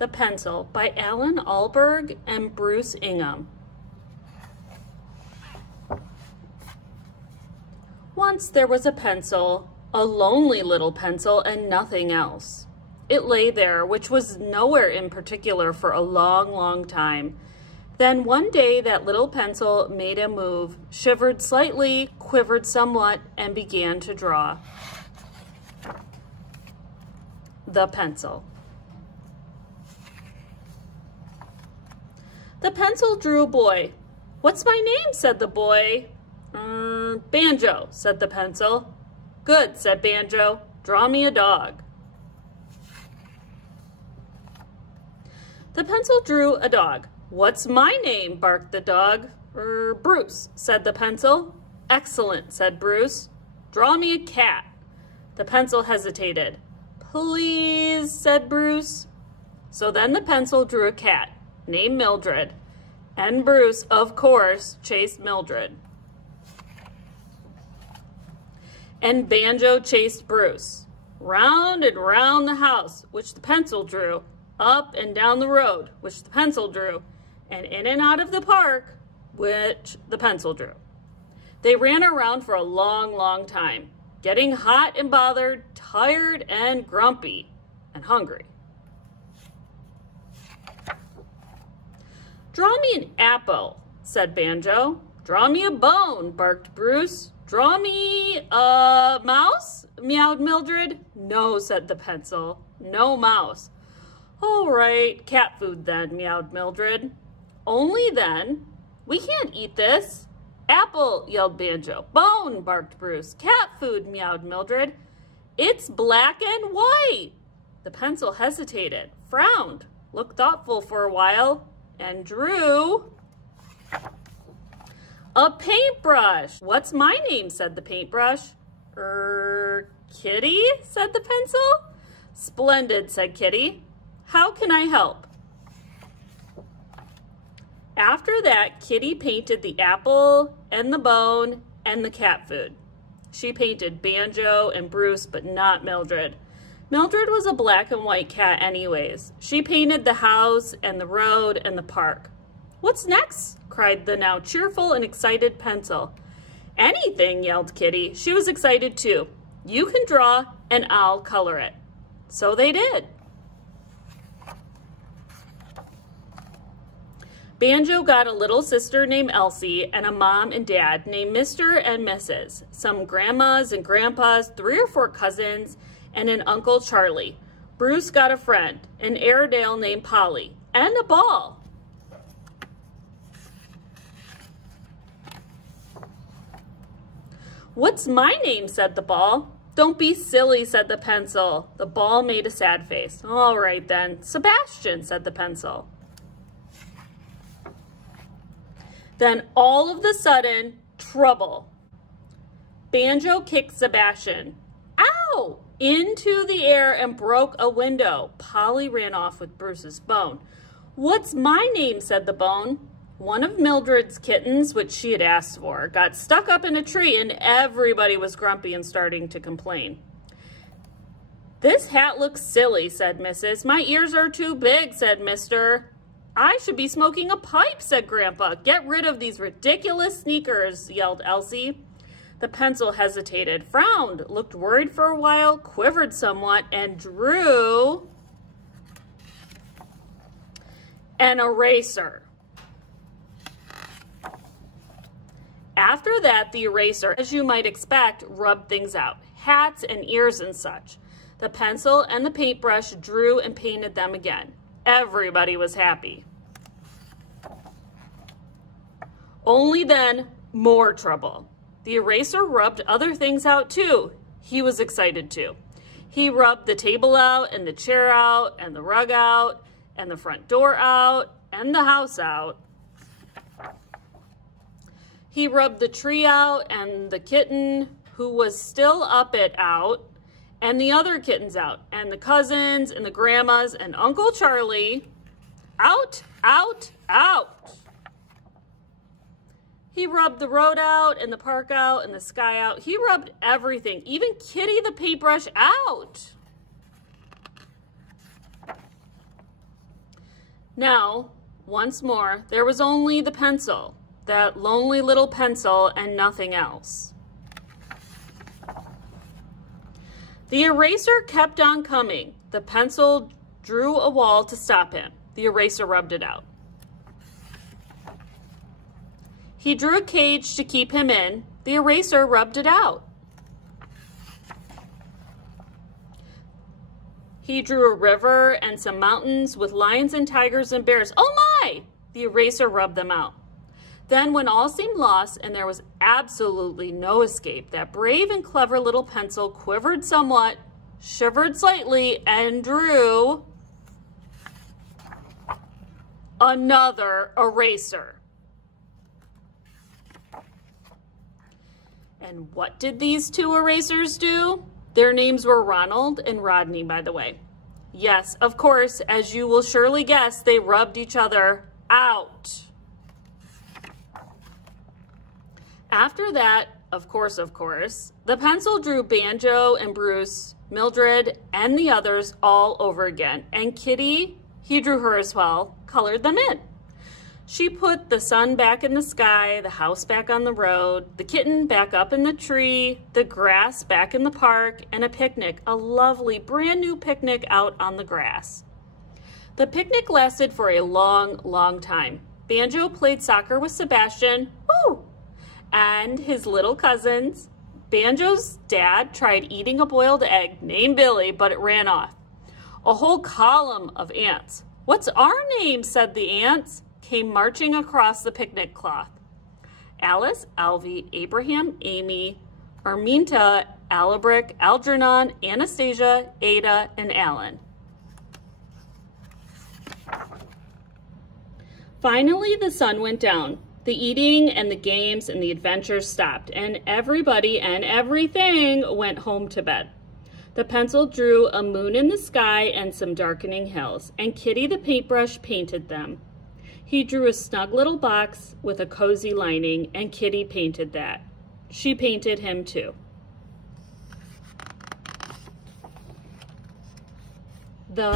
The Pencil by Allan Ahlberg and Bruce Ingman. Once there was a pencil, a lonely little pencil and nothing else. It lay there, which was nowhere in particular for a long, long time. Then one day that little pencil made a move, shivered slightly, quivered somewhat, and began to draw. The Pencil. The pencil drew a boy. "What's my name?" said the boy. Banjo," said the pencil. "Good," said Banjo. "Draw me a dog." The pencil drew a dog. "What's my name?" barked the dog. Bruce," said the pencil. "Excellent," said Bruce. "Draw me a cat." The pencil hesitated. "Please," said Bruce. So then the pencil drew a cat named Mildred, and Bruce, of course, chased Mildred. And Banjo chased Bruce, round and round the house, which the pencil drew, up and down the road, which the pencil drew, and in and out of the park, which the pencil drew. They ran around for a long, long time, getting hot and bothered, tired and grumpy, and hungry. "Draw me an apple," said Banjo. "Draw me a bone," barked Bruce. "Draw me a mouse," meowed Mildred. "No," said the pencil. "No mouse." "All right, cat food then," meowed Mildred. "Only then, we can't eat this." "Apple," yelled Banjo. "Bone," barked Bruce. "Cat food," meowed Mildred. "It's black and white." The pencil hesitated, frowned, looked thoughtful for a while, and drew a paintbrush. "What's my name?" said the paintbrush. Kitty," said the pencil. "Splendid," said Kitty. "How can I help?" After that, Kitty painted the apple and the bone and the cat food. She painted Banjo and Bruce, but not Mildred. Mildred was a black and white cat anyways. She painted the house and the road and the park. "What's next?" cried the now cheerful and excited pencil. "Anything," yelled Kitty. She was excited too. "You can draw and I'll color it." So they did. Banjo got a little sister named Elsie and a mom and dad named Mr. and Mrs., some grandmas and grandpas, 3 or 4 cousins, and an Uncle Charlie. Bruce got a friend, an Airedale named Polly, and a ball. "What's my name?" said the ball. "Don't be silly," said the pencil. The ball made a sad face. "All right then, Sebastian," said the pencil. Then all of a sudden, trouble. Banjo kicked Sebastian, ow, into the air and broke a window. Polly ran off with Bruce's bone. "What's my name?" said the bone. One of Mildred's kittens, which she had asked for, got stuck up in a tree and everybody was grumpy and starting to complain. "This hat looks silly," said Mrs. "My ears are too big," said Mr. "I should be smoking a pipe," said Grandpa. "Get rid of these ridiculous sneakers," yelled Elsie. The pencil hesitated, frowned, looked worried for a while, quivered somewhat, and drew an eraser. After that, the eraser, as you might expect, rubbed things out, hats and ears and such. The pencil and the paintbrush drew and painted them again. Everybody was happy. Only then, more trouble. The eraser rubbed other things out too. He was excited too. He rubbed the table out and the chair out and the rug out and the front door out and the house out. He rubbed the tree out and the kitten who was still up it out and the other kittens out and the cousins and the grandmas and Uncle Charlie out, out, out. He rubbed the road out and the park out and the sky out. He rubbed everything, even Kitty the paintbrush out. Now, once more, there was only the pencil, that lonely little pencil, and nothing else. The eraser kept on coming. The pencil drew a wall to stop him. The eraser rubbed it out. He drew a cage to keep him in. The eraser rubbed it out. He drew a river and some mountains with lions and tigers and bears. Oh my! The eraser rubbed them out. Then when all seemed lost and there was absolutely no escape, that brave and clever little pencil quivered somewhat, shivered slightly, and drew another eraser. And what did these two erasers do? Their names were Ronald and Rodney, by the way. Yes, of course, as you will surely guess, they rubbed each other out. After that, of course, the pencil drew Banjo and Bruce, Mildred, and the others all over again. And Kitty, he drew her as well, colored them in. She put the sun back in the sky, the house back on the road, the kitten back up in the tree, the grass back in the park, and a picnic, a lovely brand new picnic out on the grass. The picnic lasted for a long, long time. Banjo played soccer with Sebastian, woo, and his little cousins. Banjo's dad tried eating a boiled egg named Billy, but it ran off. A whole column of ants. "What's our name?" said the ants, came marching across the picnic cloth. Alice, Alvy, Abraham, Amy, Arminta, Ahlberg, Algernon, Anastasia, Ada, and Allan. Finally, the sun went down. The eating and the games and the adventures stopped, and everybody and everything went home to bed. The pencil drew a moon in the sky and some darkening hills, and Kitty the paintbrush painted them. He drew a snug little box with a cozy lining, and Kitty painted that. She painted him too. The